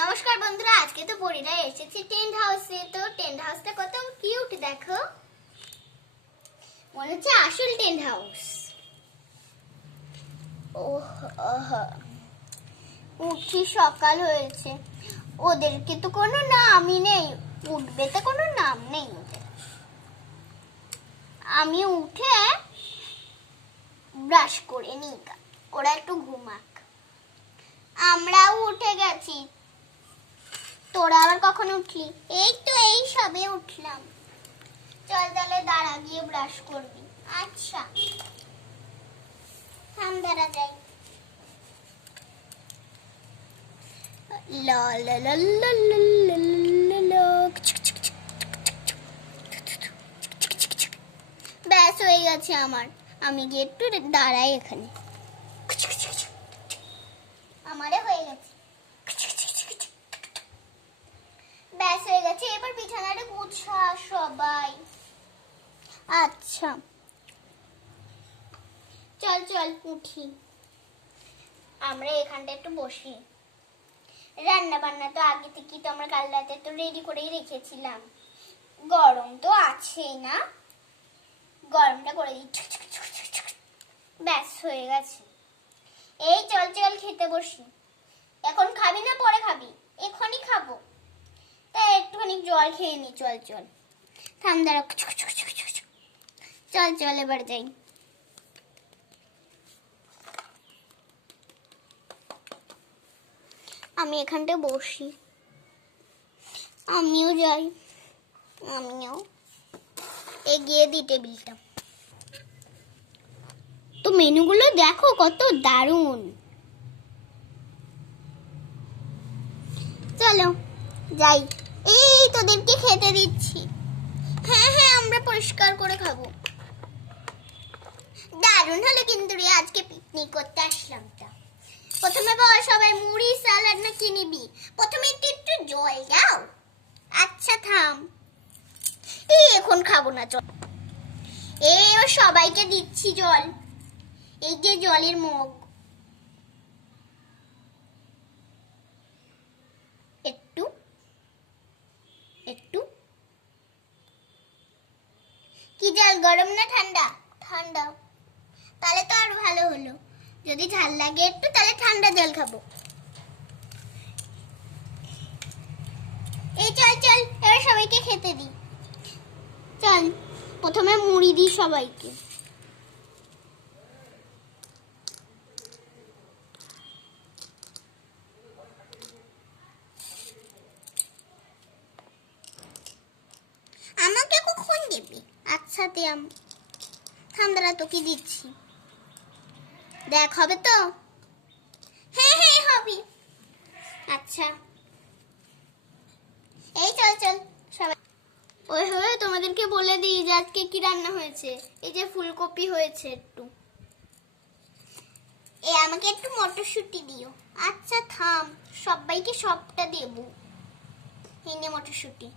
নমস্কার বন্ধুরা, আজকে তো পরিরা এসেছি টেন্ট হাউসে। তো টেন্ট হাউসটা কত কিউট দেখো, মনে হচ্ছে আসল টেন্ট হাউস। উঠি, সকাল হয়েছে, ওদেরকে তো কোনো নামই নেই, উঠবে তো কোনো নাম নেই ওদের। আমি উঠে ব্রাশ করে নিই, ওরা একটু ঘুমাক। আমরাও উঠে গেছি, তোরা আবার কখন উঠলি? এই তো এই সবে উঠলাম। চল তাহলে দাঁড়া, গিয়ে ব্রাশ করবি। আচ্ছা থাম, দাঁড়া যাই। লা লা লা লা লা লা লা লা। ব্যাস হয়ে গেছে আমার, আমি গিয়ে একটু দাঁড়াই এখানে। আমারে হয়ে গেছে, ব্যাস হয়ে গেছে। এবার বিছানাটা গুছা সবাই। আচ্ছা চল চল উঠি, আমরা এখানটা একটু বসি। রান্না বান্না তো আগে থেকেই তো আমরা কাল রাতে তো রেডি করেই রেখেছিলাম। গরম তো আছেই না, গরমটা করে দিই। ব্যাস হয়ে গেছে। এই চল চল খেতে বসি। এখন খাবি না পরে খাবি? এখনই খাবো, তাই একটুখানি জল খেয়ে নি। চল চল, থাম দাঁড়া। চল চল এবার যাই। আমি এখানটা বসি, আমিও যাই, আমিও এগিয়ে দিই টেবিলটা। তো মেনুগুলো দেখো কত দারুণ। চলো যাই, এই তোদেরকে খেতে দিচ্ছি। হ্যাঁ হ্যাঁ, আমরা পরিষ্কার করে খাবো। দারুণ হলো কিন্তু রে, আজকে পিকনিক করতে আসলাম। তা প্রথমে বল সবাই মুড়ি স্যালাড না কি নিবি? প্রথমে একটু জল দাও। আচ্ছা থাম, এই এখন খাবো না, চল। এবার সবাইকে দিচ্ছি জল, এই যে জলের মগ। একটু একটু কি জল, গরম না ঠান্ডা? ঠান্ডা, তাহলে তো আর ভালো হলো। যদি ঝাল লাগে একটু তাহলে ঠান্ডা জল খাবো। এই চল চল, এবার সবাইকে খেতে দিই। চল প্রথমে মুড়ি দিই সবাইকে। আমাকে কখন দেবে? আচ্ছা থাম দাঁড়া, তোকে দিচ্ছি। দেখ হবে তো? হ্যাঁ হ্যাঁ হবে। আচ্ছা এই চল চল সবাই। ওই হয়ে তোমাদেরকে বলে দিই যে আজকে কি রান্না হয়েছে। এই যে ফুলকপি হয়েছে একটু। আমাকে একটু মটরশুঁটি দিও। আচ্ছা থাম, সবাইকে সবটা দেব। এনে মটরশুঁটি,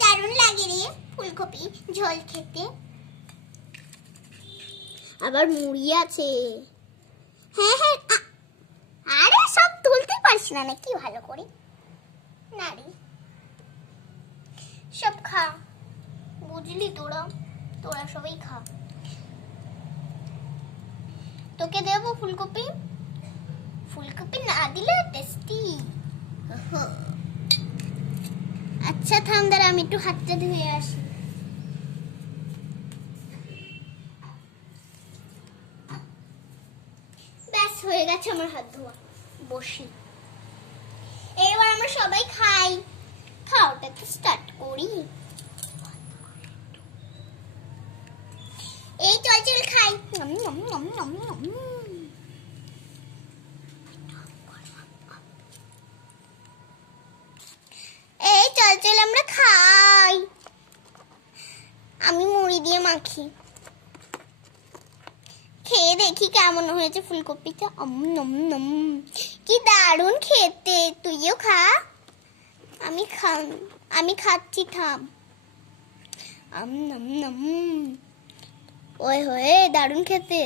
দারুণ লাগে রে ফুলকপি ঝোল খেতে। আবার মুড়ি আছে। হ্যাঁ হ্যাঁ, আরে সব তুলতে পারছি না নাকি ভালো করে? না রে, সব খা, বুঝলি? তোরা তোরা সবাই খা। তোকে দেবো ফুলকপি? ফুলকপি না দিলে টেস্টি। আচ্ছা থাম দাঁড়া, আমি একটু হাতটা ধুয়ে আসি। ব্যাস হয়ে গেছে আমার হাত ধোয়া, বসি। এবার আমরা সবাই খাই। খাওয়াটাকে স্টার্ট করি। এই চল চল খাই। এই চল চল আমরা খাই। আমি মুড়ি দিয়ে মাখি, খেয়ে দেখি কেমন হয়েছে ফুলকপিটা। কি দারুণ খেতে, তুইও খা। আমি খাচ্ছি, থাম। ওই হয়ে দারুণ খেতে।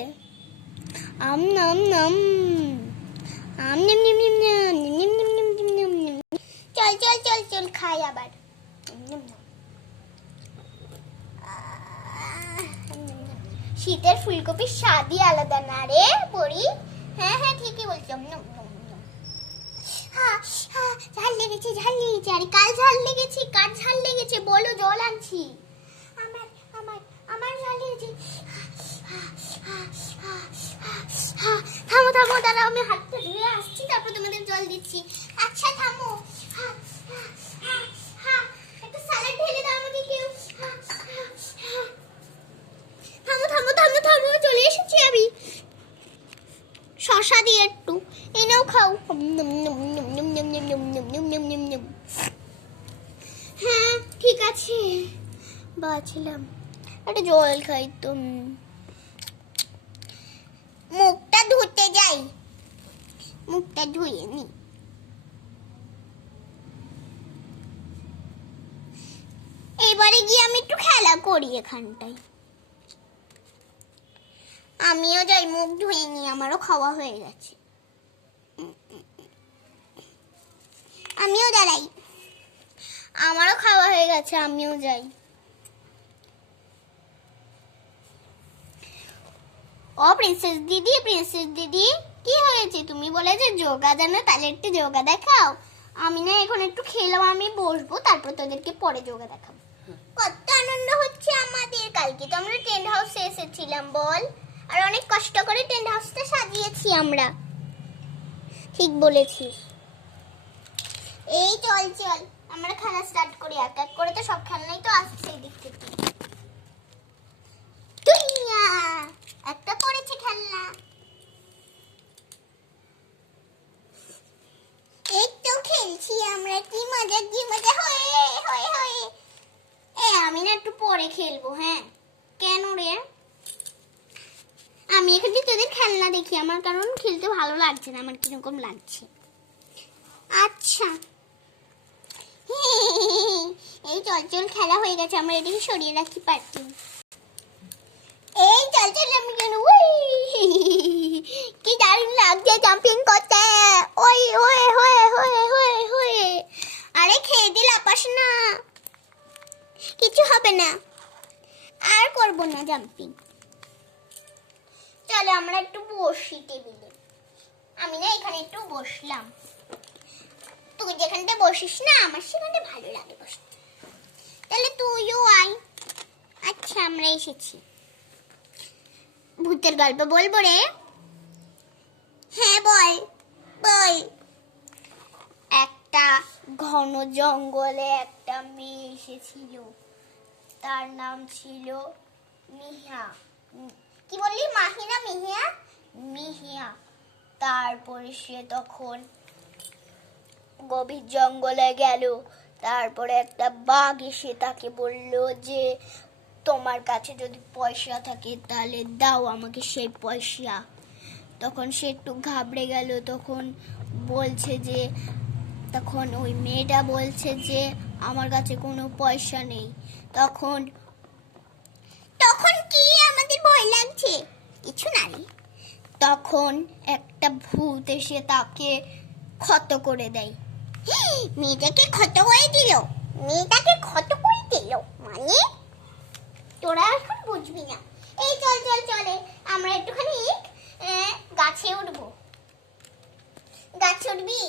আম নাম নাম, আম নিম নিম নিম নিম নিম নিম নিম নিম নিম নিম। চল চল চল চল খাই আবার। শীতের ফুলকপির স্বাদই আলাদা না রে পরি? হ্যাঁ হ্যাঁ ঠিকই বলছো। ঝাল লেগেছে আরে কাল ঝাল লেগেছে, কার ঝাল লেগেছে বলো, জল আনছি। আমার আমার আমার ঝাল লেগেছে। থামো থামো দাঁড়াও, আমি হাতটা ধুয়ে আসছি, তারপর তোমাদের জল দিচ্ছি। আচ্ছা থামো, একটু স্যালাড ঢেলে দাও আমাকে কেউ। থামো থামো থামো থামো, চলে এসেছি আমি। শশা দিয়ে একটু এনাও খাও। হ্যাঁ ঠিক আছে, বাঁচলাম। একটা জল খাই তো। মুখটা ধুতে যাই, মুখটা ধুয়ে নি। এবারে গিয়ে আমি একটু খেলা করি এখানটায়। আমিও যাই, মুখ ধুয়ে নি, আমারও খাওয়া হয়ে গেছে। আমিও দাঁড়াই, আমারও খাওয়া হয়ে গেছে, আমিও যাই। ও প্রিন্সেস দিদি কি হয়েছে? তুমি বলে যে যোগা জানো, তাহলে একটু যোগা দেখাও। আমি না এখন একটু খেলাম, আমি বসবো, তারপর তোদেরকে পরে যোগা দেখাবো। কত আনন্দ হচ্ছে আমাদের। কালকে তো আমরা টেন্ট হাউসে এসেছিলাম বল, আর অনেক কষ্ট করে টেন্ট হাউসটা সাজিয়েছি আমরা। ঠিক বলেছিস। এই চল চল আমরা খেলা স্টার্ট করি, এক এক করে তো সব খেলনাই তো আসছে এই দিক থেকে। একটা পড়েছে খেলনা। এই তো খেলছি আমরা, কি মজা হয়ে হয়ে হয়ে। আমি না একটু পরে খেলবো। হ্যাঁ কেন রে? আমি এখানে তোদের খেলনা দেখি, আমার কারণ খেলতে ভালো লাগছে না, আমার কিরকম লাগছে। আচ্ছা এই চল চল খেলা হয়ে গেছে, আমরা এদিকে সরিয়ে রাখি পারছি। এই চল চল আমি কেন কি দারুণ লাগছে জাম্পিং করতে। ওই ওই হয়ে হয়ে হয়ে হয়ে। আরে খেয়ে দিল আপাস না, কিছু হবে না, আর করবো না জাম্পিং। চলো আমরা একটু বসি টেবিলে। আমি না এখানে একটু বসলাম, তুই যেখানটা বসিস না আমার সেখানটা ভালো লাগে বসতে, তাহলে তুইও আয়। আচ্ছা আমরা এসেছি, ভূতের গল্প বলবো রে। হ্যাঁ বল বল। একটা ঘন জঙ্গলে একটা মেয়ে এসেছিল, তার নাম ছিল মিহিয়া। কি বললি? মাহিনা মিহিয়া? মিহিয়া। তারপরে সে তখন গভীর জঙ্গলে গেল, তারপরে একটা বাঘ এসে তাকে বলল যে তোমার কাছে যদি পয়সা থাকে তাহলে দাও আমাকে সেই পয়সা। তখন সে একটু ঘাবড়ে গেল, তখন বলছে যে, তখন ওই মেয়েটা বলছে যে আমার কাছে কোনো পয়সা নেই। তখন তখন কি আমাদের ভয় লাগছে? কিছু না রে। তখন একটা ভূত এসে তাকে ক্ষত করে দেয়। মেয়েটাকে ক্ষত করে দিল? মেয়েটাকে ক্ষত করে দিল মানে? তোরা এখন বুঝবি না। এই চল চল চলে আমরা একটুখানি গাছে উঠবো। গাছে উঠবি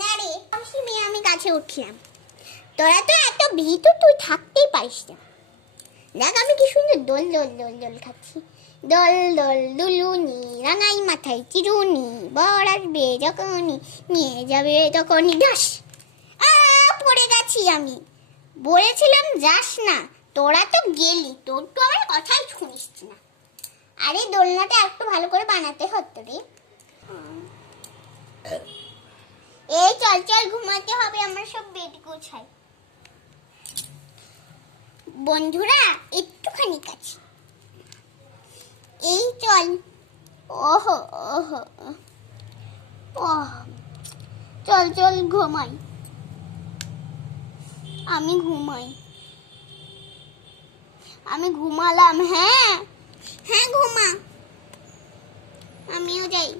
না রে? আমি গাছে উঠলাম। তোরা তো এত ভীত, তুই থাকতেই পারিস না। দেখ আমি কি সুন্দর দোল দোল দোল দোল খাচ্ছি। দোল দোল দুলুনি, রাঙাই মাথায় চিরুনি, বর আসবে যখনই নিয়ে যাবে তখনই যাস। পড়ে গেছি আমি, বলেছিলাম যাস না, তোরা তো গেলি, তোর তো আমার কথাই শুনিস না। আরে দোলনাটা একটু ভালো করে বানাতে হতো রে। এই চল চল ঘুমাতে হবে, আমরা সব বেড গোছাই। বন্ধুরা একটুখানি কাছে, এই চল। ওহো ওহো ওহ, চল চল ঘুমাই, আমি ঘুমাই। আমি ঘুমালাম। হ্যাঁ হ্যাঁ ঘুমা, আমিও যাই।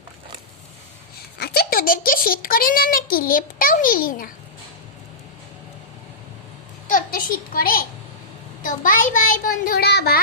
আচ্ছা তোদেরকে শীত করে না নাকি? লেপটাও নিলি না। কত শীত করে। তো বাই বাই বন্ধুরা, বাই।